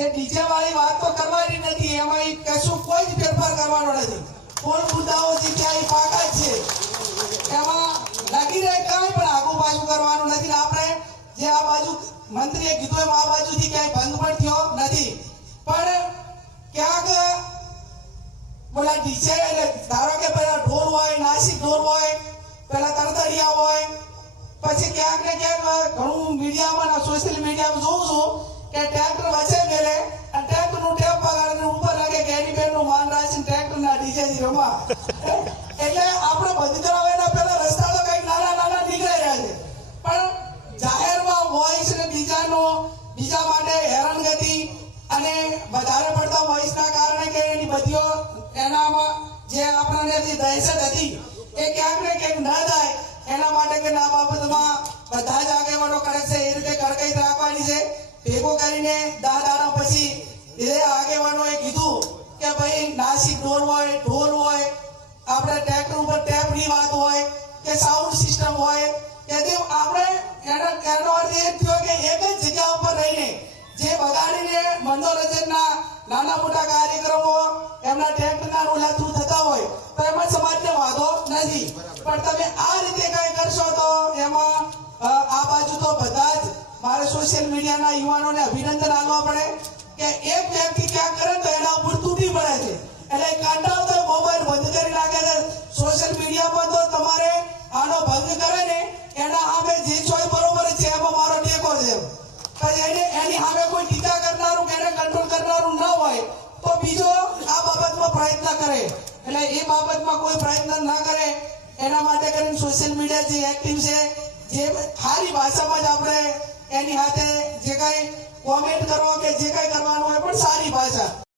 જે ડીજે વાળી વાત તો કરવાની નથી, એમાં કશું કોઈ જ ફેરફાર કરવાનો નથી. કોઈ મુદ્દાઓ જે ક્યાંય પાકા છે એમાં લાગી રહે, કાંઈ પણ આગુ પાછું કરવાનું નથી. આપણે જે આ બાજુ મંત્રીએ કીધું એમ આ બાજુથી ક્યાંય ભંગ પણ થયો નથી. પણ ક્યાંક બોલા ડીજે એટલે ધારો કે પેલા ઢોલ હોય, નાસિક ઢોલ હોય, પેલા તરતડિયા હોય, પછી ક્યાંક ને ક્યાંક ઘણું મીડિયામાં સોશિયલ મીડિયામાં જોઉં છું કે ટ્રેક્ટર વચ્ચે મેલે અને ટ્રેક્ટરનું ટેપ પગાડીને ઉપર લાગે કે એની બેનનું માન રાખીને ટ્રેક્ટરના ડીજેથી રમવા. એટલે આપણે બંધ કરાવે એના પહેલા રસ્તા તો કંઈક નાના નાના નીકળી રહ્યા છે. પણ જાહેરમાં વોઇસ ને બીજા માટે હેરાનગતિ અને વધારે પડતા વોઇસના કારણે કે એની બધીઓ એનામાં જે આપણને જે દહેશત હતી એ ક્યાંક ને ક્યાંક ન થાય એના માટે કે આ બાબતમાં બધા જ આગેવાનો કરે છે એ રીતે કડકાઈ રાખવાની છે. ભેગો કરીને 10 દાડા પછી એ આગેવાનોએ કીધું કે ભાઈ નાસિક ઢોલ હોય, આપણે ટ્રેક્ટર ઉપર ટેપની વાત હોય કે સાઉન્ડ સિસ્ટમ હોય કે આપણે એનો અર્થ એ થયો કે એક જ જગ્યા ઉપર રહીને જે બગાડીને મનોરંજનના નાના મોટા કાર્યક્રમો એમના ટ્રેક્ટરના રોલા થ્રુ થતા હોય તો એમાં સમાજને વાંધો નથી. પણ તમે આ રીતે કઈ કરશો તો એમાં આ બાજુ તો બધા જ મારે સોશિયલ મીડિયાના યુવાનોને અભિનંદન આપવા પડે કે એક વ્યક્તિ ક્યાંક કરે તો એના ઉપર તૂટી પડે છે. એટલે કાંટાળ તો મોબાઈલ બંધ કરી નાખે છે. સોશિયલ મીડિયા પર તો તમારે આનો ભંગ કરે ને એના સામે જે ચોય બરોબર છે એમાં મારો ટેકો છે. એની સામે કોઈ ટીકા કરનારું કે એને કંટ્રોલ કરનારું ન હોય તો બીજો આ બાબતમાં પ્રયત્ન કરે. એટલે એ બાબતમાં કોઈ પ્રયત્ન ના કરે એના માટે કરીને સોશિયલ મીડિયા જે એક્ટિવ છે, જે સારી ભાષામાં જ આપણે એની સાથે જે કઈ કોમેન્ટ કરવો કે જે કઈ કરવાનું હોય પણ સારી ભાષા